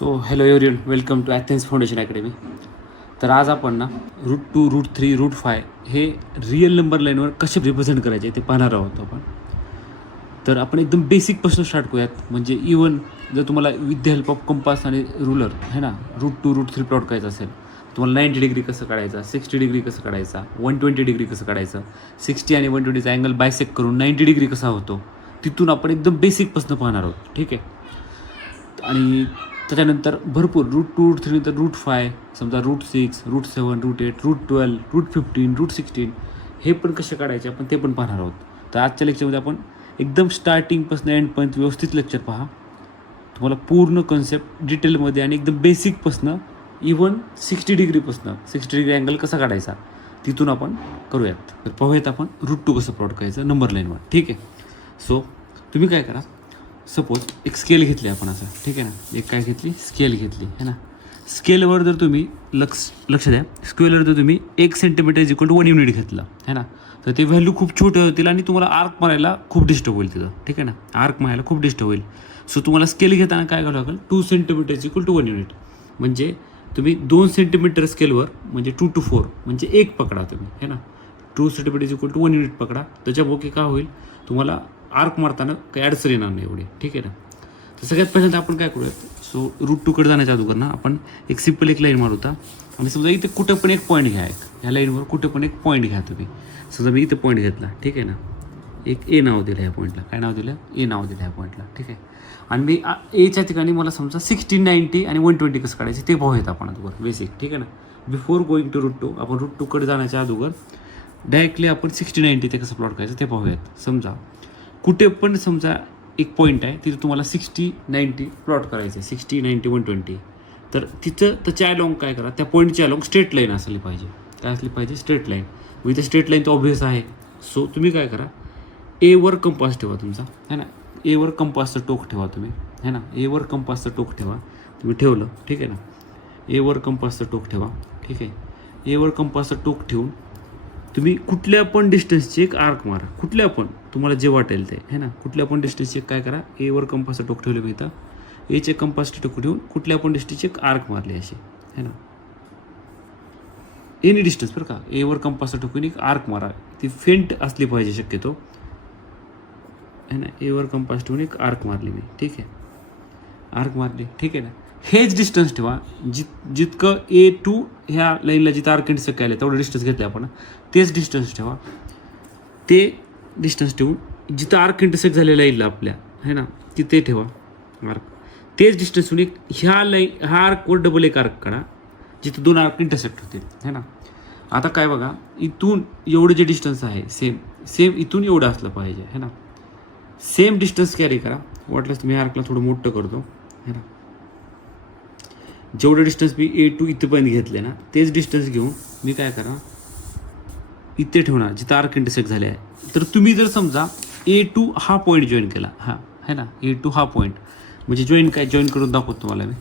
So hello everyone, welcome to Athens Foundation Academy. तर आज आपण ना रूट 2, रूट 3, रूट 5 हे रिअल नंबर लाईनवर कसे रिप्रेझेंट करायचे ते पाहणार आहोत आपण. तर आपण एकदम बेसिकपासून स्टार्ट करूयात. म्हणजे इवन जर तुम्हाला with the help of compass आणि रुलर है ना रूट 2, रूट 3 प्लॉट करायचं असेल, तुम्हाला 90 डिग्री कसं काढायचा, 60 डिग्री कसं काढायचा, 120 डिग्री कसं काढायचं, 60 आणि 120चा अँगल बायसेक्ट करून 90 डिग्री कसा होतो, तिथून आपण एकदम बेसिकपासून पाहणार आहोत. ठीक आहे. आणि त्याच्यानंतर भरपूर रूट 2, रूट 3 नंतर रूट 5, समजा root 6, root 7, root 8, root 12, root 15, root 16 हे पण कसे काढायचे आपण ते पण पाहणार आहोत. तर आजच्या लेक्चरमध्ये आपण एकदम स्टार्टिंगपासून एंडपर्यंत व्यवस्थित लेक्चर पहा. तुम्हाला पूर्ण कन्सेप्ट डिटेलमध्ये आणि एकदम बेसिकपासून इवन 60 डिग्री अँगल कसा काढायचा तिथून आपण करूयात. तर पाहूयात आपण रूट 2 कसं प्लॉट करायचं नंबर लाईनवर. ठीक आहे. सो तुम्ही काय करा, सपोज एक स्केल घेतली आपण असं, ठीक आहे ना, एक काय घेतली, स्केल घेतली है ना. स्केलवर जर तुम्ही लक्ष द्या, स्केलवर जर तुम्ही 1 centimetre is equal to 1 unit घेतलं है ना, तर ते व्हॅल्यू खूप छोटे होतील आणि तुम्हाला आर्क मारायला खूप डिस्टर्ब होईल तिथं. ठीक आहे ना, आर्क मारायला खूप डिस्टर्ब होईल. सो तुम्हाला स्केल घेताना काय करावं लागेल, 2 centimetre is equal to 1 unit. म्हणजे तुम्ही 2 सेंटीमीटर स्केलवर म्हणजे 2 to 4 म्हणजे 1 पकडा तुम्ही है ना. 2 centimetre is equal to 1 unit पकडा. त्याच्यामुळे काय होईल, तुम्हाला आर्क मारताना काही अडचण येणार नाही एवढी. ठीक आहे ना. तर सगळ्यात पहिल्यांदा आपण काय करूयात, सो रूट 2 कडे जाण्याच्या अगोदर ना आपण एक सिम्पल एक लाईन मारू होता. आणि समजा इथे कुठं पण एक पॉईंट घ्या, ह्या लाईनवर कुठं पण एक पॉईंट घ्या तुम्ही. समजा मी इथं पॉईंट घेतला, ठीक आहे ना, एक ए नाव दिलं ह्या पॉईंटला. काय नाव दिलं, ए नाव दिलं ह्या पॉईंटला. ठीक आहे. आणि मी एच्या ठिकाणी मला समजा 60, 90 आणि 120 कसं काढायचं ते पाहूयात आपण अगोदर बेसिक. ठीक आहे ना. बिफोर गोईंग टू रूट 2 आपण रूट 2 कडे जाण्याच्या अगोदर डायरेक्टली आपण 60, 90 ते कसं प्लॉट करायचं ते पाहूयात. समजा कुठे पण समजा एक पॉईंट आहे, तिथं तुम्हाला 60, 90 प्लॉट करायचं आहे, 60, 90, 120. तर तिथं त्याच्या अलॉंग काय करा, त्या पॉईंटच्या अलॉंग स्ट्रेट लाईन असली पाहिजे. काय असली पाहिजे, स्ट्रेट लाईन. मग इथे स्ट्रेट लाईन तर ऑब्व्हियस आहे. सो तुम्ही काय करा, एवर कंपास ठेवा तुमचा है ना. एवर कंपासचं टोक ठेवा तुम्ही है ना. एवर कंपासचं टोक ठेवा तुम्ही, ठेवलं ठीक आहे ना. एवर कंपासचं टोक ठेवा. ठीक आहे. एवर कंपासचं टोक ठेवून तुम्ही कुठल्या पण डिस्टन्सची एक आर्क मारा, कुठल्या पण तुम्हाला जे वाटेल ते है ना. कुठल्या पण डिस्टन्सची एक काय करा, एवर कंपासचं टोक ठेवलं मी इथं, एचे कंपासचं टोक ठेवून कुठल्या पण डिस्टन्सची एक आर्क मारली अशी है ना. एनी डिस्टन्स बरं का, एवर कंपासचं टोकून एक आर्क मारा. ती फेंट असली पाहिजे शक्यतो है ना. एवर कंपास ठेवून एक आर्क मारली मी. ठीक आहे. आर्क मारली, ठीक आहे ना. हेच डिस्टन्स ठेवा, जितकं A2 ह्या लाईनला जिथं आर्क इंटरसेक्ट केलं तेवढं डिस्टन्स घेतलं आपण, तेच डिस्टन्स ठेवा. ते डिस्टन्स ठेवून जिथं आर्क इंटरसेक्ट झालेल्या लाईनला आपल्या है ना, तिथे ठेवा आर्क. तेच डिस्टन्स ठेवून एक ह्या आर्कवर डबल एक आर्क काढा जिथं 2 आर्क इंटरसेक्ट होतील है ना. आता काय बघा, इथून एवढं जे डिस्टन्स आहे सेम इथून एवढं असलं पाहिजे है ना. सेम डिस्टन्स कॅरी करा. वाटलंच तुम्ही आर्कला थोडं मोठं करतो है ना. जेवढं डिस्टन्स मी A2 इथेपर्यंत घेतले ना, तेच डिस्टन्स घेऊन मी काय करा, इथे ठेवणार जिथं आर्क इंटरसेक्ट झाले आहे. तर तुम्ही जर समजा A2 हा पॉईंट जॉईन केला हा है ना, A2 हा पॉईंट म्हणजे जॉईन करून दाखवतो तुम्हाला मी.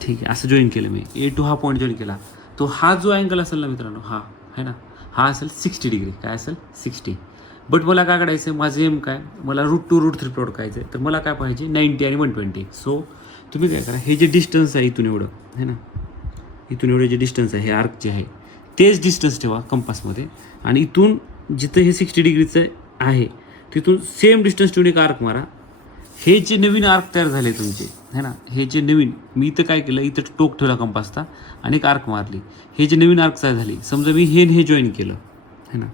ठीक आहे, असं जॉईन केलं मी. A2 हा पॉईंट जॉईन केला, तो हा जो अँगल असेल ना मित्रांनो, हा है ना, हा असेल 60 डिग्री. काय असेल 60. बट मला काय काढायचं आहे, माझं एम काय, मला रूट 2, रूट 3 प्लॉट करायचं आहे. तर मला काय पाहिजे, 90 आणि 120. सो तुम्ही काय करा, हे जे डिस्टन्स आहे इथून एवढं है ना, इथून एवढं जे डिस्टन्स आहे, हे आर्क जे आहे तेच डिस्टन्स ठेवा कंपासमध्ये. आणि इथून जिथं हे 60 डिग्रीचं आहे तिथून सेम डिस्टन्स ठेवून एक आर्क मारा. हे जे नवीन आर्क तयार झाले तुमचे है ना, हे जे नवीन, मी इथं काय केलं, इथं टोक ठेवला कंपासचा आणि एक आर्क मारली. हे जे नवीन आर्क तयार झाली, समजा मी हे जॉईन केलं है ना,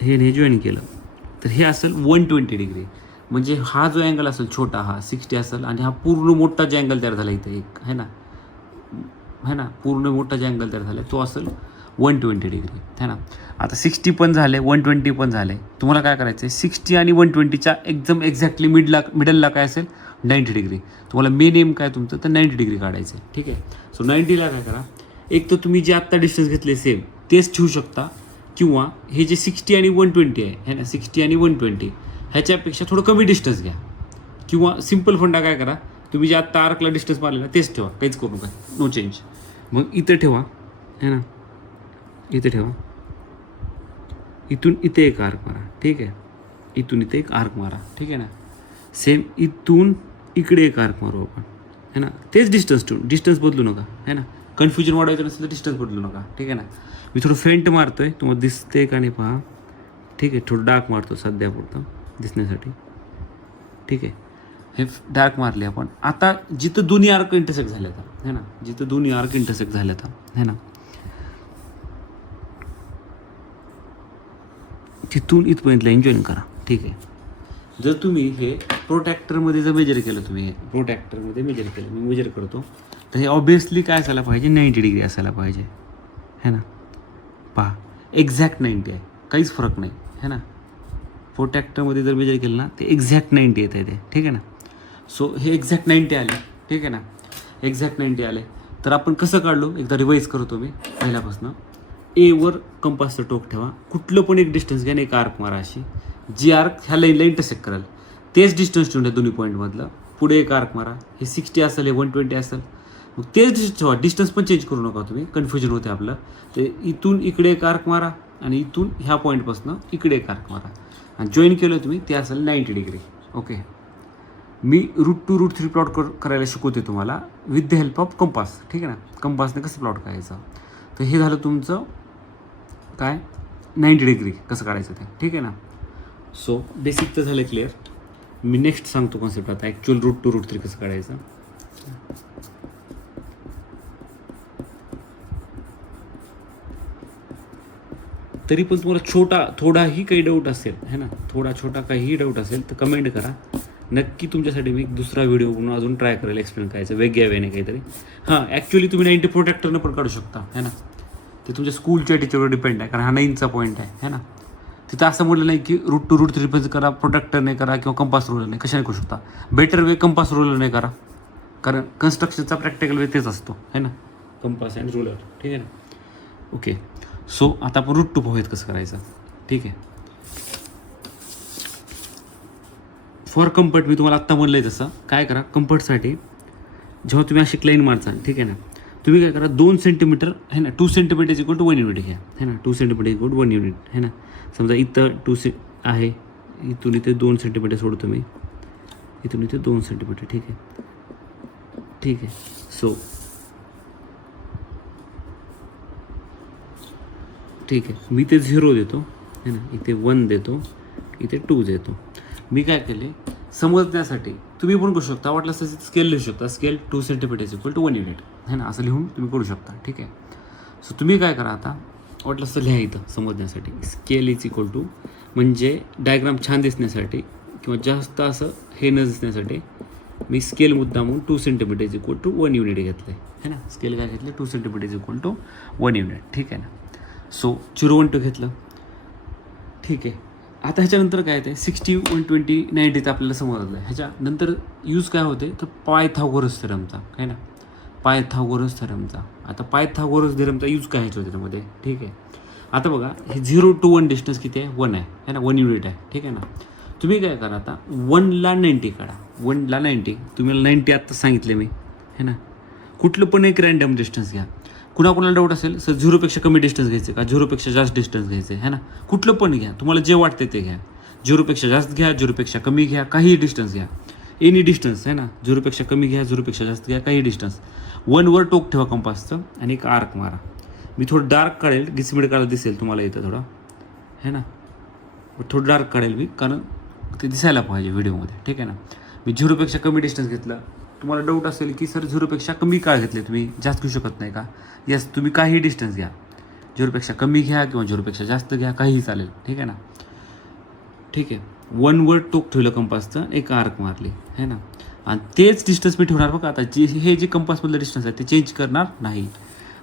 हे जॉईन केलं, तर हे असेल 120 डिग्री. म्हणजे हा जो अँगल असेल छोटा, हा 60 असेल, आणि हा पूर्ण मोठा जे अँगल तयार झाला इथे एक है ना, पूर्ण मोठा जे अँगल तयार झाला तो असेल 120 डिग्री है ना. आता 60 पण झाले, 120 पण झाले. तुम्हाला काय करायचं आहे, 60 आणि 120च्या एकदम एक्झॅक्टली मिडलला काय असेल 90 डिग्री. तुम्हाला मेन एम काय तुमचं, तर 90 डिग्री काढायचं आहे. ठीक आहे. सो 90ला काय करा, एक तर तुम्ही जे आत्ता डिस्टन्स घेतले सेम तेच ठेवू शकता, किंवा हे जे 60 आणि 120 आहे ना, 60 आणि 120 ह्याच्यापेक्षा थोडं कमी डिस्टन्स घ्या. किंवा सिम्पल फंडा काय करा, तुम्ही जे आत्ता आर्कला डिस्टन्स मारले ना तेच ठेवा, काहीच करू नका, नो चेंज. मग इथं ठेवा है ना, इथे ठेवा, इथून इथे एक आर्क मारा. ठीक आहे. इथून इथे एक आर्क मारा, ठीक आहे ना. सेम इथून इकडे एक आर्क मारू आपण, है ना. तेच डिस्टन्स ठेवून, डिस्टन्स बदलू नका, है ना. कन्फ्युजन वाढवायचं नसेल तर डिस्टन्स बदलू नका, ठीक आहे ना. मी थोडं फेंट मारतो आहे, तुम्हाला दिसते का नाही पहा, ठीक आहे. थोडं डार्क मारतो सध्यापुरतं दिसण्यासाठी, ठीक आहे. हे डार्क मारले आपण. आता जिथं दोन्ही आर्क इंटरसेक्ट झाले आता, है ना, जिथं दोन्ही आर्क इंटरसेक्ट झाले आता, है ना, तिथून इथपर्यंत लाईन जॉईन करा, ठीक आहे. जर तुम्ही हे प्रोटॅक्टरमध्ये जर मेजर केलं, तुम्ही हे प्रोटॅक्टरमध्ये मेजर केलं, मी मेजर करतो, तर हे ऑब्वियसली काय असायला पाहिजे, 90 डिग्री असायला पाहिजे, है ना. पहा एक्झॅक्ट 90 आहे, काहीच फरक नाही, है ना. प्रोटॅक्टरमध्ये जर मेजर केलं ना ते एक्झॅक्ट 90 येत आहे ते, ठीक आहे ना. सो हे एक्झॅक्ट 90 आले, ठीक आहे ना. एक्झॅक्ट 90 आले. तर आपण कसं काढलो एकदा रिवाईज करतो मी पहिल्यापासून. एवर कंपासचं टोक ठेवा, कुठलं पण एक डिस्टन्स घ्या आणि एक आर्क मारा अशी, जी आर्क ह्या लाईनला इंटरसेक्ट कराल तेच डिस्टन्स ठेवून द्या दोन्ही पॉईंटमधलं. पुढे एक आर्क मारा, हे 60 असेल, हे 120 असेल, मग तेच डिस्टन्स ठेवा, डिस्टन्स पण चेंज करू नका तुम्ही, कन्फ्युजन होते आपलं. ते इथून इकडे एक आर्क मारा आणि इथून ह्या पॉईंटपासून इकडे एक आर्क मारा आणि जॉईन केलं तुम्ही, ते असेल 90 डिग्री. ओके. मी रूट 2 रूट 3 प्लॉट करायला शिकवते तुम्हाला with the help of compass, ठीक आहे ना. कंपासने कसं प्लॉट करायचं, तर हे झालं तुमचं काय 90 डिग्री कसं काढायचं ते, ठीक आहे ना. सो बेसिक तर झालं क्लिअर. मी नेक्स्ट सांगतो कॉन्सेप्ट आता, ॲक्च्युअल रूट 2 रूट 3 कसं काढायचं. तरी पण तुम्हाला थोडाही काही डाऊट असेल, है ना, छोटा काहीही डाऊट असेल तर कमेंट करा. नक्की तुमच्यासाठी मी दुसरा व्हिडिओ बनवून अजून ट्राय करेल एक्सप्लेन करायचं वेगळ्या वेने काहीतरी. हां, ॲक्च्युअली तुम्ही 90 प्रोटेक्टरनं पण काढू शकता, है ना. ते तुमच्या स्कूलच्या टीचरवर डिपेंड आहे, कारण हा 9चा पॉईंट आहे, है ना. तिथं असं म्हटलं नाही की रूट 2 रूट 3 पण करा, प्रोटेक्टर नाही करा किंवा कंपास रोलर नाही, कशाने करू शकता. बेटर वे कंपास रोलर नाही करा, कारण कन्स्ट्रक्शनचा प्रॅक्टिकल वे तेच असतो, है ना, कंपास अँड रोलर, ठीक आहे ना. ओके. सो आता आपण रूट 2 पाहूयात कसं करायचं, ठीक आहे. फॉर कम्फर्ट मी तुम्हाला आत्ता म्हणलं आहे तसं काय करा. कम्फर्टसाठी जेव्हा तुम्ही अशी क्लाईन मारचा, ठीक आहे ना, तुम्ही काय करा 2 सेंटीमीटर, है ना, 2 सेंटीमीटर इक्वल टू 1 युनिट घ्या, है ना. 2 सेंटीमीटर इक्वल टू 1 युनिट, है ना. समजा इथं 2 आहे, इथून इथे 2 सेंटीमीटर सोडतो मी, इथून इथे 2 सेंटीमीटर, ठीक आहे, ठीक आहे. सो ठीक आहे, मी ते 0 देतो, है ना, इथे 1 देतो, इथे 2 देतो. मी काय केले समजण्यासाठी, तुम्ही पण करू शकता, वाटलं असं स्केल लिहू शकता, scale 2 centimetre equal to 1 unit, है ना, असं लिहून तुम्ही करू शकता, ठीक आहे. सो तुम्ही काय करा आता, वाटलं असं लिहा इथं समजण्यासाठी, स्केल इज इक्वल टू, म्हणजे डायग्राम छान दिसण्यासाठी किंवा जास्त असं हे न दिसण्यासाठी मी स्केल मुद्दा म्हणून 2 सेंटीमीटर इक्वल टू 1 युनिट घेतलं आहे, है ना. स्केल काय घेतलं 2 सेंटीमीटर इक्वल टू 1 युनिट, ठीक आहे ना. सो 012 घेतलं, ठीक आहे. आता ह्याच्यानंतर काय ते 60 120 90 आपल्याला समजलं आहे. ह्याच्यानंतर यूज काय होते तर पायथागोरस थेरमचा, आहे ना, पायथागोरस थेरमचा. आता पायथागोरस थेरमचा यूज काय ह्याच्या त्याच्यामध्ये, ठीक आहे. आता बघा हे 0 to 1 डिस्टन्स किती आहे, 1 आहे, है ना, 1 युनिट आहे, ठीक आहे ना. तुम्ही काय करा आता 1ला 90 काढा, 1ला 90, तुम्हाला 90 आत्ता सांगितले मी, है ना. कुठलं पण एक रँडम डिस्टन्स घ्या. कुणाला डाऊट असेल सर 0पेक्षा कमी डिस्टन्स घ्यायचे का 0पेक्षा जास्त डिस्टन्स घ्यायचे, है ना. कुठलं पण घ्या, तुम्हाला जे वाटते ते घ्या. 0पेक्षा जास्त घ्या, 0पेक्षा कमी घ्या, काहीही डिस्टन्स घ्या, एनी डिस्टन्स, है ना. 0पेक्षा कमी घ्या, 0पेक्षा जास्त घ्या, काही डिस्टन्स. 1वर टोक ठेवा कंपासचं आणि एक आर्क मारा. मी थोडं डार्क काढेल, गिचमिड काढायला दिसेल तुम्हाला इथं थोडं, है ना. थोडं डार्क काढेल मी, कारण ते दिसायला पाहिजे व्हिडिओमध्ये, ठीक आहे ना. मी 0पेक्षा कमी डिस्टन्स घेतलं. तुम्हाला डाऊट असेल की सर 0पेक्षा कमी का घेतले, तुम्ही जास्त घेऊ शकत नाही का. यस, तुम्ही काही डिस्टन्स घ्या, 0पेक्षा कमी घ्या किंवा 0पेक्षा जास्त घ्या, काहीही चालेल, ठीक आहे ना. ठीक आहे, 1वर टोक ठेवलं कंपासचं, एक आर्क मारली, है ना. आणि तेच डिस्टन्स मी ठेवणार बघा. आता हे जे कंपासमधलं डिस्टन्स आहे ते चेंज करणार नाही.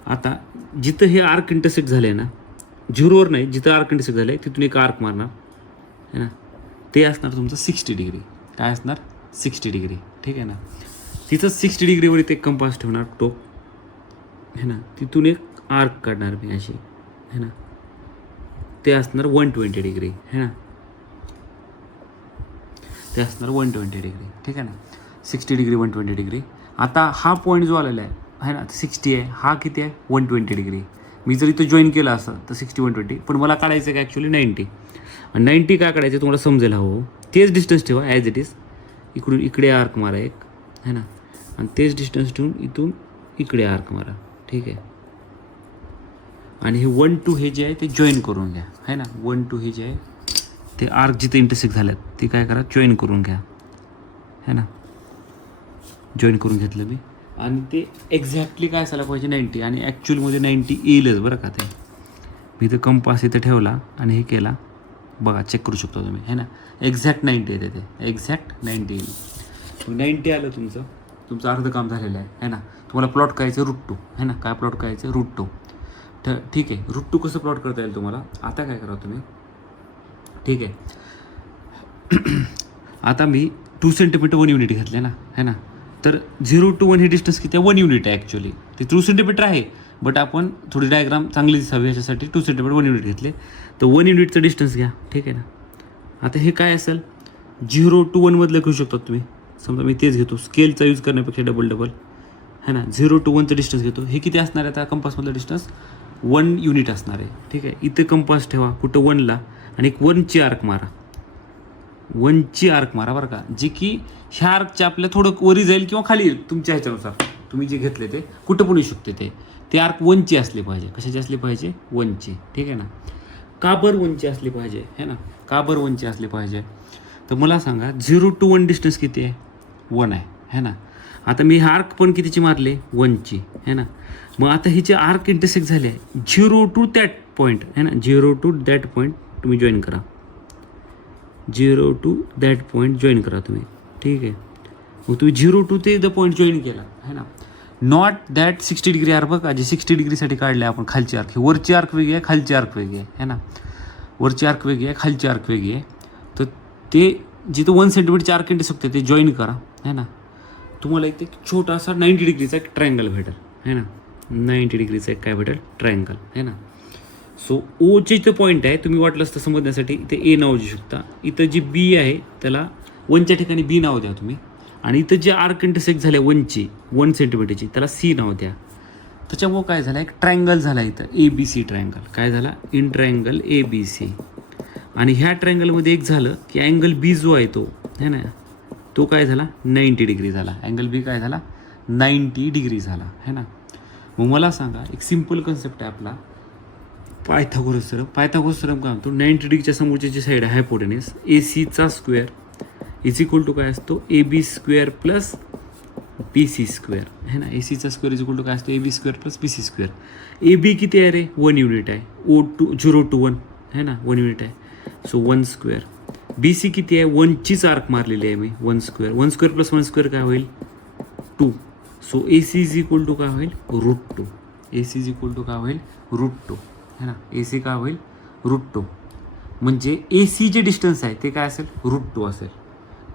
आता जिथं हे आर्क इंटरसेक्ट झाले ना, 0वर नाही, जिथं आर्क इंटरसेक्ट झाले तिथून एक आर्क मारणार, है ना. ते असणार तुमचं 60 डिग्री. काय असणार 60 डिग्री, ठीक आहे ना. तिथं 60 डिग्रीवर इथे एक कंपास ठेवणार टोक, है ना. तिथून एक आर्क काढणार मी अशी, है ना. ते असणार 120 डिग्री, है ना. ते असणार 120 डिग्री, ठीक आहे ना. 60 डिग्री 120 डिग्री. आता हा पॉईंट जो आलेला आहे ना 60 आहे, हा किती आहे 120 डिग्री. मी जर इथं जॉईन केलं असं तर 60 120, पण मला काढायचं आहे का ॲक्च्युली 90. आणि 90 काय काढायचं तुम्हाला समजेल हवं. तेच डिस्टन्स ठेवा ॲज इट इज. इकडून इकडे आर्क मारा एक, है ना, आणि तेच डिस्टन्स ठेवून इथून इकडे आर्क मारा. ठीक आहे. आणि हे 1 2 हे जे आहे ते जॉईन करून घ्या, है ना. 1 2 हे जे आहे ते आर्क जिथे इंटरसेक्ट झाल्यात ते काय करा, जॉईन करून घ्या, है ना. जॉईन करून घेतलं मी. आणि ते एक्झॅक्टली काय असायला पाहिजे 90, आणि ॲक्च्युअलमध्ये 90 येईलच बरं का. ते मी इथं कंपास इथं ठेवला आणि हे केला, बघा चेक करू शकता तुम्ही, है ना. एक्झॅक्ट 90 येते, ते एक्झॅक्ट 90 येईल. 90 आलं तुमचं अर्ध काम झालेलं आहे ना. तुम्हाला प्लॉट करायचं रूट 2, है ना. काय प्लॉट करायचं, रूट 2. तर ठीक आहे, रूट 2 कसं प्लॉट करता येईल तुम्हाला. आता काय करा तुम्ही, ठीक आहे. आता मी 2 सेंटीमीटर 1 युनिट घेतले ना, है ना. तर 0 to 1 हे डिस्टन्स किती आहे, 1 युनिट आहे ॲक्च्युअली. ते 2 सेंटीमीटर आहे, बट आपण थोडी डायग्राम चांगली दिसावी याच्यासाठी 2 सेंटीमीटर 1 युनिट घेतले. तर 1 युनिटचं डिस्टन्स घ्या, ठीक आहे ना. आता हे काय असेल, 0 to 1 मधलं घेऊ शकता तुम्ही. समजा मी तेच घेतो, स्केलचा यूज करण्यापेक्षा डबल, है ना. 0 to 1चं डिस्टन्स घेतो. हे किती असणार आहे आता कंपासमधलं डिस्टन्स, 1 युनिट असणार आहे. ठीक आहे. इथे कंपास ठेवा कुठं 1ला, आणि एक 1ची आर्क मारा. 1ची आर्क मारा बरं का, जे की ह्या आर्कच्या आपल्या थोडं वरी जाईल किंवा खाली येईल तुमच्या ह्याच्यानुसार. तुम्ही जे घेतले ते कुठं पण येऊ शकते. ते आर्क 1ची असली पाहिजे. कशाची असली पाहिजे, 1ची. ठीक आहे ना. का बरं 1ची असली पाहिजे, है ना. का बरं 1ची असली पाहिजे, तर मला सांगा 0 to 1 डिस्टन्स किती आहे, 1 आहे, है ना. आता मी हा आर्क पण कितीची मारले, 1ची, है ना. मग आता हिचे आर्क इंटरसेक्ट झाले 0 to दॅट पॉईंट, है ना. 0 to दॅट पॉईंट तुम्ही जॉईन करा. 0 to दॅट पॉईंट जॉईन करा तुम्ही. ठीक आहे. मग तुम्ही 0 to ते द पॉईंट जॉईन केला, है ना. नॉट दॅट 60 डिग्री आर्क बघा, जे 60 डिग्रीसाठी काढले आपण खालची आर्क. ही वरची आर्क वेगळी आहे, खालची आर्क वेगळी आहे, है ना. वरची आर्क वेगळी आहे, खालची आर्क वेगळी आहे. तर ते जिथं 1 सेंटीमीटरची आर्क इंटरसेक्ट आहे ते जॉईन करा, है ना. तुम्हाला एक छोटासा 90 डिग्रीचा एक ट्रायंगल भेटेल, है ना. 90 डिग्रीचा एक काय भेटेल, ट्रायंगल, है ना. सो ओचे इथं पॉईंट आहे, तुम्ही वाटलंच तर समजण्यासाठी इथे ए नाव देऊ शकता. इथं जी बी आहे त्याला 1च्या ठिकाणी बी नाव द्या तुम्ही. आणि इथं जे आर्क इंटरसेक्ट झाले 1ची 1 सेंटीमीटरची त्याला सी नाव द्या. त्याच्यामुळं काय झालं, एक ट्रायंगल झाला इथं ABC ट्रायंगल. काय झाला, इन ट्रायंगल ABC. आणि ह्या ट्रायंगलमध्ये एक झालं की अँगल बी जो आहे तो, है ना, तो काय झाला 90 डिग्री झाला. अँगल बी काय झाला 90 डिग्री झाला, है ना. मग मला सांगा, एक सिम्पल कन्सेप्ट आहे आपला पायथागोरस थेरम. पायथागोरस थेरम काय म्हणतो, 90 डिग्रीच्या समोरची जी साईड आहे हायपोटेनस, ACचा स्क्वेअर इज इक्वल टू काय असतो, AB square plus BC square, है ना. ACचा स्क्वेअर इज इक्वल टू काय असतो, AB square plus BC square. AB किती आहे रे, 1 युनिट आहे. 0 to 1, है ना, 1 युनिट आहे. So 1 square. BC किती आहे, 1चीच आर्क मारलेली आहे मी, 1 स्क्वेअर. 1 स्क्वेअर प्लस 1 स्क्वेअर काय होईल, 2. So AC is equal to काय होईल, √2. AC इज इक्वल टू काय होईल, √2, है ना. AC काय होईल, √2. म्हणजे AC जे डिस्टन्स आहे ते काय असेल, √2 असेल.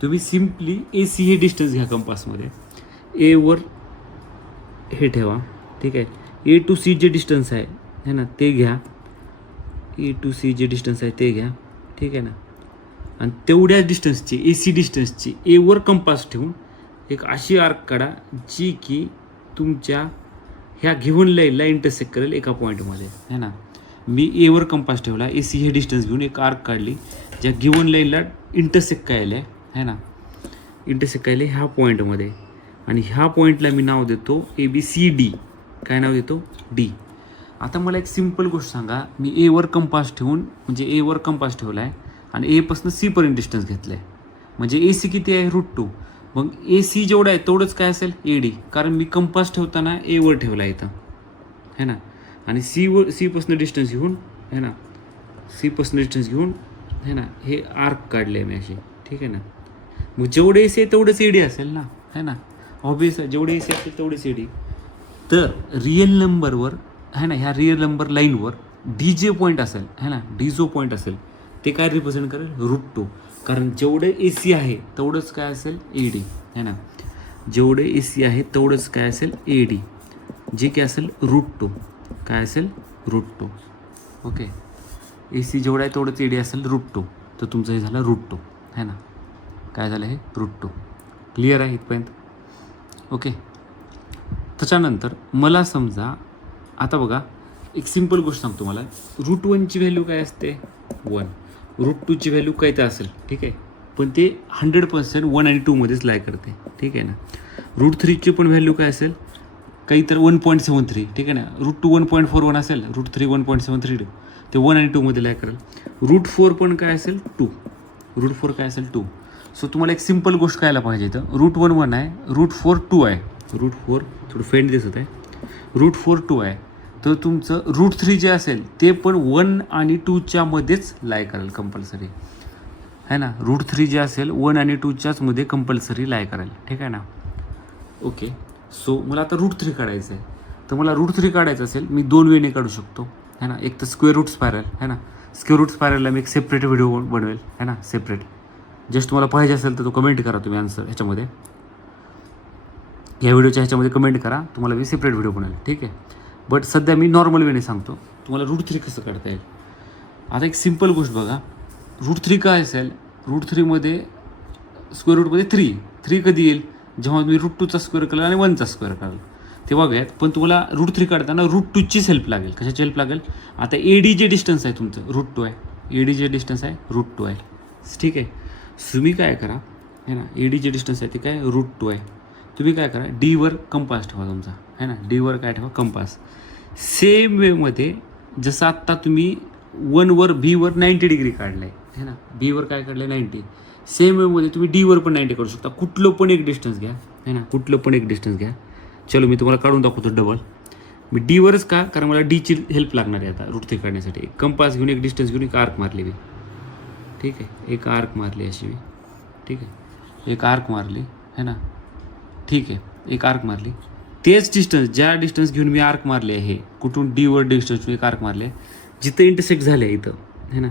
तुम्ही सिम्पली AC हे डिस्टन्स घ्या कंपासमध्ये, ए वर हे ठेवा, ठीक आहे. A to C जे डिस्टन्स आहे, है ना, ते घ्या. A to C जे डिस्टन्स आहे ते घ्या, ठीक आहे ना. आणि तेवढ्याच डिस्टन्सची AC डिस्टन्सची ए वर कंपास ठेवून एक अशी आर्क काढा जी की तुमच्या ह्या गिव्हन लाईनला इंटरसेक्ट करेल एका पॉईंटमध्ये, है ना. मी ए वर कंपास ठेवला, AC हे डिस्टन्स घेऊन एक आर्क काढली ज्या गिव्हन लाईनला इंटरसेक्ट करायला आहे, है ना. इंटरसेक्ट करायला ह्या पॉईंटमध्ये. आणि ह्या पॉईंटला मी नाव देतो ABCD. काय नाव देतो, D. आता मला एक सिम्पल गोष्ट सांगा, मी ए वर कंपास ठेवून, म्हणजे ए वर कंपास ठेवला आहे आणि एपासून C पर्यंत डिस्टन्स घेतलं आहे, म्हणजे AC किती आहे, √2. मग AC जेवढं आहे तेवढंच काय असेल, AD. कारण मी कंपास ठेवताना ए वर ठेवला इथं, है ना. आणि C पासून डिस्टन्स घेऊन, है ना, C पासून डिस्टन्स घेऊन, है ना, हे आर्क काढले आहे मी असे, ठीक आहे ना. मग जेवढे AC आहे तेवढंच AD असेल ना, है ना. ऑब्वियस आहे, जेवढे AC असेल तेवढेच AD. तर रिअल नंबरवर, है ना, ह्या रिअल नंबर लाईनवर D जे पॉईंट असेल, है ना, D जो पॉईंट असेल ते काय रिप्रेझेंट करेल, √2. कारण जेवढे AC आहे तेवढंच काय असेल, AD, है ना. जेवढे AC आहे तेवढंच काय असेल, AD, जे काय असेल √2. काय असेल, √2. ओके. AC जेवढं आहे तेवढंच AD असेल √2. तर तुमचं हे झालं √2, है ना. काय झालं हे, √2. क्लिअर आहे इथपर्यंत, ओके. त्याच्यानंतर मला समजा, आता बघा एक सिम्पल गोष्ट सांगतो मला, √1ची व्हॅल्यू काय असते, 1. √2ची व्हॅल्यू काय तर असेल, ठीक आहे, पण ते 100% 1 आणि 2मध्येच लाय करते, ठीक आहे ना. √3ची पण व्हॅल्यू काय असेल, काही तर 1.73, ठीक आहे ना. √2 1.41 असेल, √3 1.73, ते 1 आणि 2मध्ये लाय करेल. √4 पण काय असेल 2, √4 काय असेल 2. सो तुम्हाला एक सिम्पल गोष्ट कळायला पाहिजे, तर √1 1 आहे, √4 2 आहे, √4 थोडं फेंट दिसत आहे, √4 2 आहे. तर तुमचं √3 जे असेल ते पण 1 आणि 2च्या मध्येच लाय करेल कंपल्सरी, है ना. √3 जे असेल 1 आणि 2च्याच मध्ये कंपल्सरी लाय करेल, ठीक आहे ना. ओके, सो मला आता √3 काढायचं आहे. तर मला √3 काढायचं असेल, मी 2 वेने काढू शकतो, है ना. एक तर स्क्वेअर रूट स्पायरल, है ना. स्क्वेअर रूट स्पायरलला मी एक सेपरेट व्हिडिओ बनवेल, है ना, सेपरेट. जस्ट तुम्हाला पाहिजे असेल तर तो कमेंट करा तुम्ही आन्सर ह्याच्यामध्ये, या व्हिडिओच्या ह्याच्यामध्ये कमेंट करा, तुम्हाला मी सेपरेट व्हिडिओ बनवेल, ठीक आहे. बट सध्या मी नॉर्मल वेने सांगतो तुम्हाला √3 कसं काढता येईल. आता एक सिम्पल गोष्ट बघा, √3 काय असेल, √3मध्ये स्क्वेअर रूटमध्ये 3 कधी येईल, जेव्हा तुम्ही √2चा स्क्वेअर कराल आणि 1चा स्क्वेअर कराल ते बघूयात. पण तुम्हाला √3 काढताना √2चीच हेल्प लागेल. कशाची हेल्प लागेल, आता AD जे डिस्टन्स आहे तुमचं √2 आहे, AD जे डिस्टन्स आहे √2 आहे, ठीक आहे. तुम्ही काय करा, है ना, AD जे डिस्टन्स आहे ते काय √2 आहे. तुम्ही काय करा, डीवर कंपास ठेवा तुमचा, है ना, डीवर काय ठेवा कंपास. सेम वेमध्ये जसं आत्ता तुम्ही 1वर बीवर 90 डिग्री काढलं आहे, है ना, बीवर काय काढलं आहे 90, सेम वेमध्ये तुम्ही डीवर पण 90 काढू शकता. कुठलं पण एक डिस्टन्स घ्या, है ना, कुठलं पण एक डिस्टन्स घ्या. चलो मी तुम्हाला काढून दाखवतो डबल. मी डीवरच का, कारण मला डीची हेल्प लागणार आहे आता √3 काढण्यासाठी. एक कंपास घेऊन एक डिस्टन्स घेऊन एक आर्क मारली मी, ठीक आहे, एक आर्क मारली अशी मी, ठीक आहे, एक आर्क मारली, है ना, ठीक आहे, एक आर्क मारली. तेच डिस्टन्स, ज्या डिस्टन्स घेऊन मी आर्क मारले आहे, कुठून डीवर डिस्टन्स एक आर्क मारले, जिथं इंटरसेक्ट झाले इथं, है ना,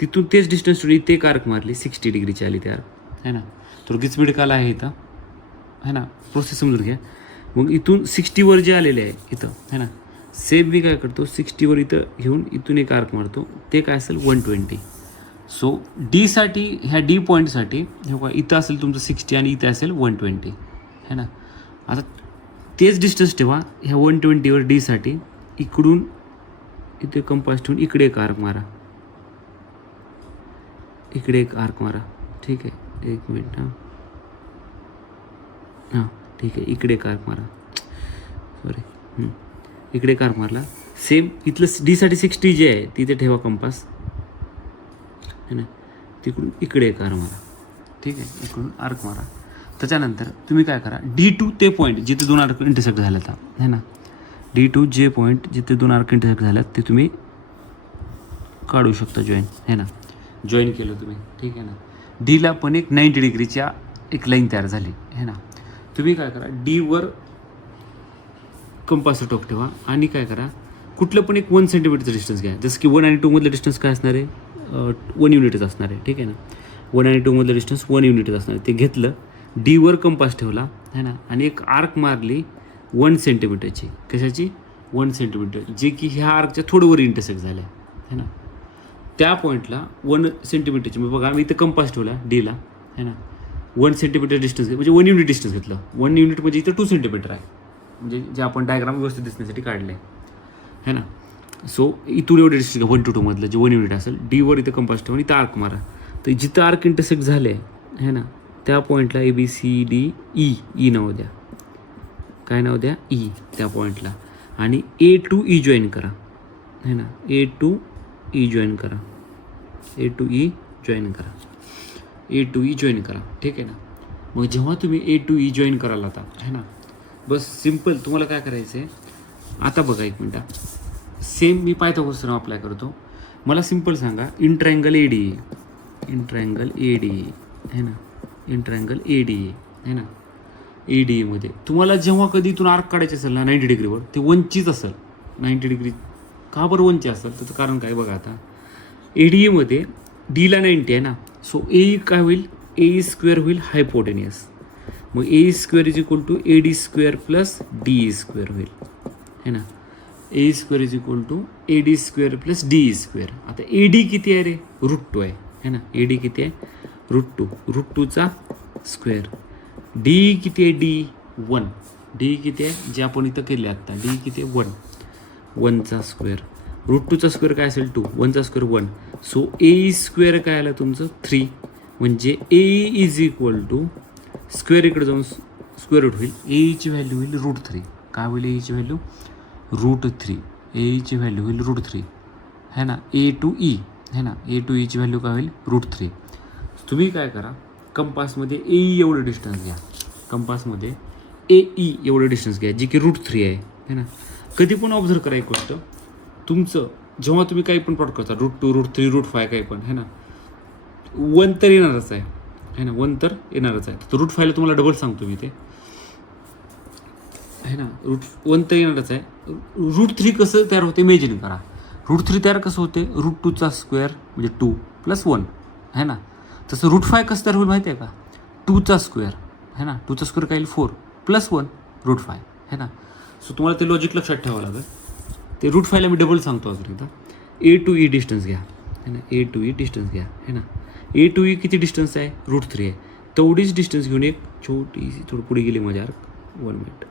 तिथून तेच डिस्टन्स इथे एक आर्क मारली, 60 डिग्रीची आली त्या आर्क, है ना. तर गिचमिडकाला आहे इथं, है ना, प्रोसेस समजून घ्या. मग इथून 60वर जे आलेले आहे इथं, है ना, सेम मी काय करतो, 60वर इथं घेऊन इथून एक आर्क मारतो, ते काय असेल 120. सो डीसाठी, ह्या डी पॉईंटसाठी हे इथं असेल तुमचं 60 आणि इथं असेल 120, है ना. आता तेच डिस्टन्स ठेवा ह्या 120वर डीसाठी, इकडून इथे कंपास ठेवून इकडे एक आर्क मारा, इकडे एक आर्क मारा, ठीक आहे, एक मिनिट, हां ठीक आहे, इकडे एक आर्क मारा, सॉरी, इकडे एक आर्क मारला. सेम इथलं डीसाठी 60 जे आहे तिथे ठेवा कंपास, है ना, तिकडून इकडे एक आर्क मारा, ठीक आहे, इकडून आर्क मारा. त्याच्यानंतर तुम्ही काय करा, D2 ते पॉईंट जिथे 2 आर्क इंटरसेक्ट झाल्यात, है ना, D2 जे पॉईंट जिथे 2 आर्क इंटरसेक्ट झाल्यात ते तुम्ही काढू शकता जॉईन, है ना. जॉईन केलं तुम्ही, ठीक आहे ना. डीला पण एक 90 डिग्रीच्या एक लाईन तयार झाली, है ना. तुम्ही काय करा, डीवर कंपास टोक ठेवा आणि काय करा, कुठलं पण एक 1 सेंटीमीटरचं डिस्टन्स घ्या. जसं की 1 आणि 2मधलं डिस्टन्स काय असणार आहे, 1 युनिटच असणार आहे, ठीक आहे ना. 1 आणि 2मधलं डिस्टन्स 1 युनिटच असणार आहे. ते घेतलं, डीवर कंपास ठेवला, है ना, आणि एक आर्क मारली 1 सेंटीमीटरची. कशाची, 1 सेंटीमीटर, जे की ह्या आर्कच्या थोडं वर इंटरसेक्ट झालं, है ना. त्या पॉईंटला 1 सेंटीमीटरची, मग बघा मी इथं कंपास ठेवला डीला, है ना, 1 सेंटीमीटर डिस्टन्स म्हणजे 1 युनिट डिस्टन्स घेतलं. 1 युनिट म्हणजे इथं 2 सेंटीमीटर आहे, म्हणजे जे आपण डायग्राम व्यवस्थित दिसण्यासाठी काढलं आहे, है ना. सो इथून एवढे डिस्टन्स घ्या 1 to 2 मधलं जे 1 युनिट असेल, डीवर इथं कंपास ठेवून इथं आर्क मारा. तर जिथं आर्क इंटरसेक्ट झाले, है ना, त्या पॉईंटला ABCDE नाव द्या. काय नाव द्या, ई, त्या पॉईंटला. आणि A to E जॉईन करा, है ना, A to E जॉईन करा, A to E जॉईन करा, A to E जॉईन करा, ठीक आहे ना. मग जेव्हा तुम्ही A to E जॉईन करायला आता, है ना, बस सिम्पल तुम्हाला काय करायचं आहे. आता बघा एक मिनटं, सेम मी पायथागोरस थेरम अप्लाय करतो. मला सिम्पल सांगा, इन ट्रायंगल ADE, है ना, इन ट्रायंगल ADE, है ना, ADEमध्ये तुम्हाला जेव्हा कधी इथून आर्क काढायचे असेल ना 90 डिग्रीवर, ते 1चीच असेल. 90 डिग्री का बरं 1ची असेल, त्याचं कारण काय बघा. आता ADEमध्ये डीला 90 आहे ना, सो AE काय होईल, AE स्क्वेअर होईल हायपोटेनियस. मग AE square is equal to AD square plus DE square होईल, है ना. AE square is equal to AD square plus DE square. आता AD किती आहे रे, √2 आहे, है ना. AD किती आहे, √2, √2चा स्क्वेअर. DE किती आहे, DE किती आहे, जे आपण इथं केले आत्ता, DE किती आहे 1, 1चा स्क्वेअर. रूट टूचा स्क्वेअर काय असेल 2, 1चा स्क्वेअर 1. सो ए स्क्वेअर काय आलं तुमचं 3, म्हणजे ए इज इक्वल टू स्क्वेअर इकडे जाऊन स्क्वेअर रूट होईल, एची व्हॅल्यू होईल √3. काय होईल एची व्हॅल्यू √3. एची व्हॅल्यू होईल √3 है ना. ए टू ई है ना, ए टू ईची व्हॅल्यू काय होईल √3. तुम्ही काय करा, कंपासमध्ये ए ई एवढं डिस्टन्स घ्या, कंपासमध्ये ए ई एवढं डिस्टन्स घ्या, जी की √3 आहे है ना. कधी पण ऑब्झर्व करा एक गोष्ट, तुमचं जेव्हा तुम्ही काही पण प्लॉट करता √2 √3 √5 काही पण है ना, 1 तर येणारच आहे ना, 1 तर येणारच आहे. तर √5ला तुम्हाला डबल सांगतो मी ते है ना, 1 तर येणारच आहे. √3 कसं तयार होते इमॅजिन करा. √3 तयार कसं होते, √2चा स्क्वेअर म्हणजे 2 + 1 है ना. तसं √5 कसं तयार होईल माहिती आहे का, 2चा स्क्वेअर है ना, 2चा स्क्वेअर काय येईल 4 + 1 √5 है ना. सो तुम्हाला ते लॉजिक लक्षात ठेवावं लागेल. ते √5ला मी डबल सांगतो अजून एकदा. ए टू ई डिस्टन्स घ्या है ना, ए टू ई डिस्टन्स घ्या है ना. ए टू ई किती डिस्टन्स आहे √3 आहे, तेवढीच डिस्टन्स घेऊन एक छोटीशी थोडं पुढे गेली माझ्या आर्क 1 मिनिट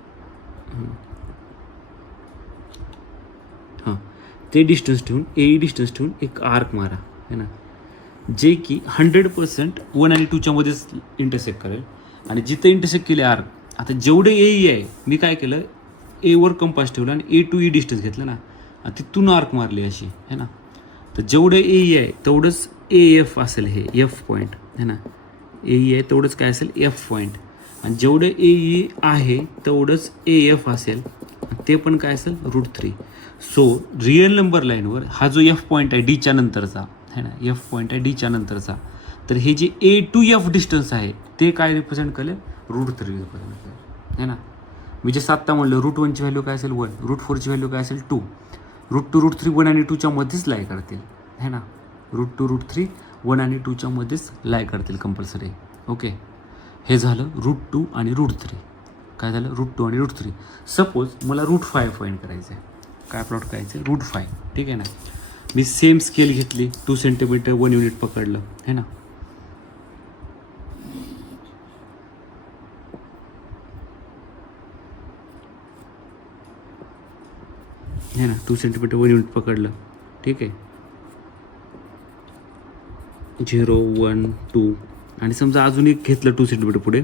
हां, ते डिस्टन्स ठेवून ए डिस्टन्स ठेवून एक आर्क मारा है ना, जे की 100% 1 आणि 2च्या मध्येच इंटरसेक्ट करेल. आणि जिथं इंटरसेक्ट केले आर्क, आता जेवढे ए ई आहे मी काय केलं, एवर कंपास ठेवलं आणि ए टू ई डिस्टन्स घेतलं ना, आणि तिथून आर्क मारली अशी है ना. तर जेवढे ए ई आहे तेवढंच ए एफ असेल, हे एफ पॉईंट है ना, ए ई आहे तेवढंच काय असेल एफ पॉईंट, आणि जेवढे ए ई आहे तेवढंच ए एफ असेल, ते पण काय असेल √3. सो रिअल नंबर लाईनवर हा जो एफ पॉईंट आहे डीच्या नंतरचा है ना, एफ पॉईंट आहे डीच्या नंतरचा, तर हे जे ए टू एफ डिस्टन्स आहे ते काय रिप्रेझेंट करेल √3 रिप्रेझेंट करेल है ना. मी जे आत्ता म्हणलं √1ची व्हॅल्यू काय असेल 1, √4ची व्हॅल्यू काय असेल 2, √2 √3 1 आणि 2च्या मध्येच लाई करतील है ना. √2 √3 1 आणि 2च्या मध्येच लाई करतील कंपल्सरी. ओके, हे झालं √2 आणि √3. काय झालं √2 आणि √3. सपोज मला √5 फाइंड करायचं आहे, काय प्लॉट करायचं आहे √5, ठीक आहे ना. मी सेम स्केल घेतली, 2 सेंटीमीटर 1 युनिट पकडलं है ना. है ना, 2 सेंटीमीटर 1 युनिट पकडलं, ठीक आहे. 0 1 2 आणि समजा अजून एक घेतलं 2 सेंटीमीटर पुढे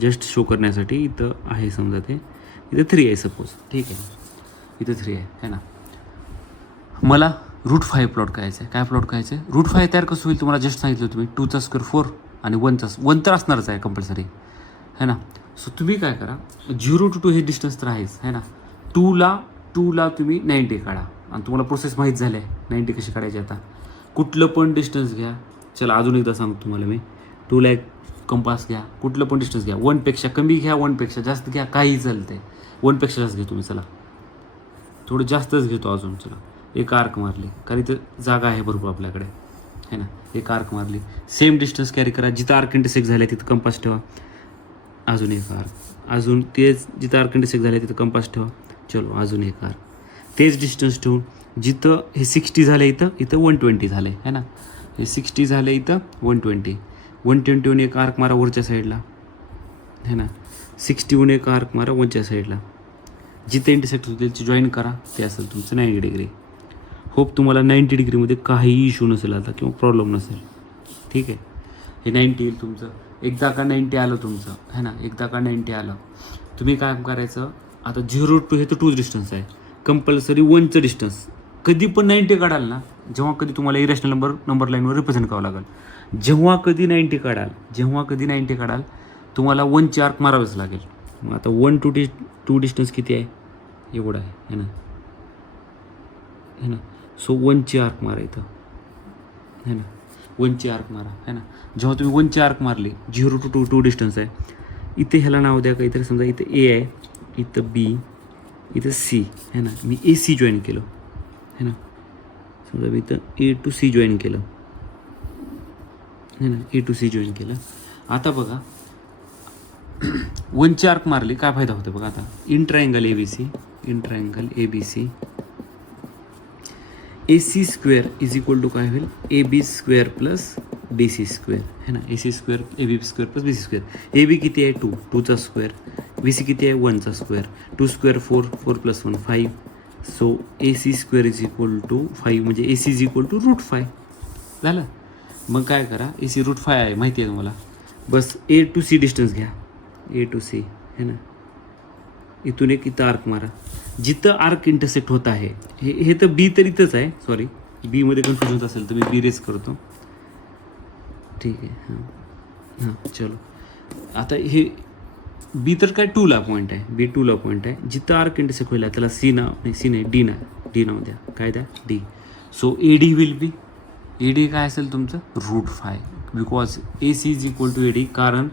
जस्ट शो करण्यासाठी. इथं आहे समजा, ते इथं 3 आहे सपोज, ठीक आहे, इथं 3 आहे है ना. मला √5 प्लॉट करायचं आहे. काय प्लॉट करायचं आहे, √5 तयार कसं होईल तुम्हाला जस्ट सांगितलं तुम्ही, 2चा स्क्वेअर 4 आणि 1 तर असणारच आहे कंपल्सरी है ना. सो तुम्ही काय करा, 0 to 2 हे डिस्टन्स तर आहेच है ना. 2ला तुम्ही 90 काढा, आणि तुम्हाला प्रोसेस माहीत झाली आहे 90 कशी काढायची. आता कुठलं पण डिस्टन्स घ्या, चला अजून एकदा सांगतो तुम्हाला मी. 2ला एक कंपास घ्या, कुठलं पण डिस्टन्स घ्या, 1पेक्षा कमी घ्या 1पेक्षा जास्त घ्या, काही चालते. 1पेक्षा जास्त घेतो मी, चला थोडं जास्तच घेतो अजून. चला एक आर्क मारली, कारण इथं जागा आहे भरपूर आपल्याकडे है ना. एक आर्क मारली, सेम डिस्टन्स कॅरी करा, जिथं आर्क इंटरसेक्ट झालं तिथं कंपास ठेवा. अजून एक आर्क, अजून तेच जिथं आर्क इंटरसेक्ट झालं तिथं कंपास ठेवा. चलो अजून एक आर्क, तेच डिस्टन्स ठेवून जिथं हे 60 झालं इथं 120 झालं आहे ना. हे 60 झालं इथं 120 एक आर्क मारा वरच्या साईडला है ना. 60 एक आर्क मारा वरच्या साईडला, जिथे इंटरसेक्ट होतील त्याची जॉईन करा. ते असेल तुमचं 90 डिग्री. होप तुम्हाला 90 डिग्रीमध्ये काही इश्यू नसेल आता किंवा प्रॉब्लेम नसेल, ठीक आहे. हे 90 येईल तुमचं. एकदा का 90 आलं तुमचं है ना, एकदा का 90 आलं, तुम्ही काय करायचं आता 0 to हे तर 2 डिस्टन्स आहे, कंपल्सरी 1चं डिस्टन्स कधी पण 90 काढाल ना, जेव्हा कधी तुम्हाला इरेशनल नंबर लाईनवर रिप्रेझेंट करावं लागेल. जेव्हा कधी 90 काढाल तुम्हाला 1ची आर्क मारावेच लागेल. मग आता 1 to 2 डिस्टन्स किती आहे, एवढं आहे है ना. सो 1ची आर्क मारा इथं है ना, 1ची आर्क मारा है ना. जेव्हा तुम्ही 1ची आर्क मारली, 0 to 2 डिस्टन्स आहे, इथे ह्याला नाव द्या काहीतरी. समजा इथं ए आहे, इथं बी, इथं सी है ना. मी ए सी जॉईन केलं है ना. समजा मी इथं ए टू सी जॉईन केलं है ना, ए टू सी जॉईन केलं. आता बघा 1ची आर्क मारली, काय फायदा होतो बघा. आता in triangle A B C A C square is equal to काय होईल, A B square plus B C square है ना. A C square A B square plus B C square. A B किती आहे 2चा स्क्वेअर, बी सी किती आहे 1चा square, 2 square 4 4 + 1 5 so A C square is equal to 5 म्हणजे A C is equal to √5 झालं. मग काय करा, ए सी √5 आहे माहिती आहे तुम्हाला, बस ए टू सी डिस्टन्स घ्या, ए टू सी है ना, इथून एक इथं आर्क मारा, जिथं आर्क इंटरसेक्ट होत आहे हे तर बी तर इथंच आहे, सॉरी बीमध्ये कन्फ्युजन होत असेल तर मी बी रेस करतो, ठीक आहे. हां चलो, आता हे बी तर काय 2ला पॉईंट आहे, बी 2ला पॉईंट आहे, जिथं आर्क इंटरसेक्ट होईल त्याला सी नाव नाही, सी नाही डी नाव द्या, काय द्या D. So A D will be, A D काय असेल तुमचं √5 because A C is equal to A D, कारण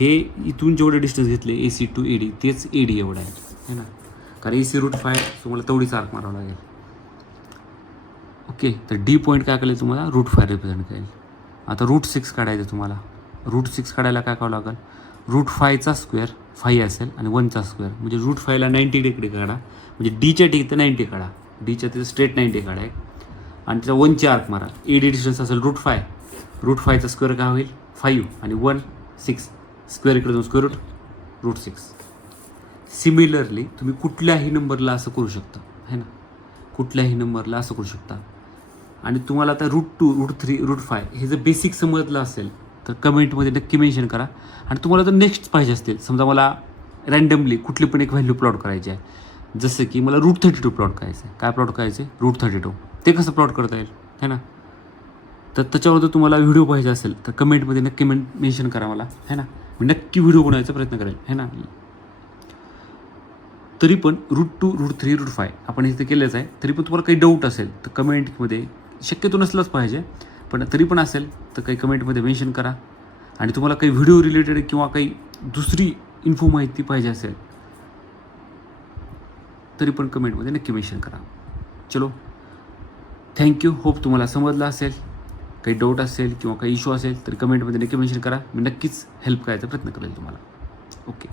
हे इथून जेवढे डिस्टन्स घेतले A C to A D तेच ए डी एवढं आहे ना, कारण ए सी √5 तुम्हाला तेवढीच आर्क मारावं लागेल. ओके, तर डी पॉईंट काय करेल तुम्हाला √5 रिप्रेझेंट करेल. आता √6 काढायचं तुम्हाला, √6 काढायला काय करावं लागेल, √5चा स्क्वेअर 5 असेल आणि 1चा स्क्वेअर म्हणजे √5ला 90 डिग्री काढा, म्हणजे डीच्या तिथं 90 काढा, डीच्या तिथं स्ट्रेट 90 काढा आणि त्याचा 1ची आर्क मारा. ए डी डिस्टन्स असेल √5चा स्क्वेअर काय होईल 5 आणि 1 6 स्क्वेअर इकडे जाऊन स्क्वेअर रूट √6. सिमिलरली तुम्ही कुठल्याही नंबरला असं करू शकता है ना, कुठल्याही नंबरला असं करू शकता. आणि तुम्हाला आता √2 √3 √5 हे जर बेसिक समजलं असेल तर कमेंटमध्ये नक्की मेन्शन करा. आणि तुम्हाला जर नेक्स्ट पाहिजे असतील, समजा मला रँडमली कुठली पण एक व्हॅल्यू प्लॉट करायची आहे, जसं की मला √32 प्लॉट करायचं आहे, काय प्लॉट करायचं आहे √32, ते कसं प्लॉट करता येईल है ना, तर त्याच्यावर जर तुम्हाला व्हिडिओ पाहिजे असेल तर कमेंटमध्ये नक्की मेन्शन करा मला है ना, मी नक्की व्हिडिओ बनवायचा प्रयत्न करेल है ना. तरी पण √2 √3 √5 आपण इथे केलंच आहे, तरी पण तुम्हाला काही डाऊट असेल तर कमेंटमध्ये, शक्यतो नसलंच पाहिजे पण तरी पण असेल तर काही कमेंटमध्ये मेन्शन करा. आणि तुम्हाला काही व्हिडिओ रिलेटेड किंवा काही दुसरी इन्फो माहिती पाहिजे असेल तरी पण कमेंटमध्ये नक्की मेन्शन करा. चलो, थँक्यू, होप तुम्हाला समजलं असेल. काही डाऊट असेल किंवा काही इश्यू असेल तर कमेंटमध्ये नक्की मेन्शन करा, मी नक्कीच हेल्प करायचा प्रयत्न करेल तुम्हाला. ओके.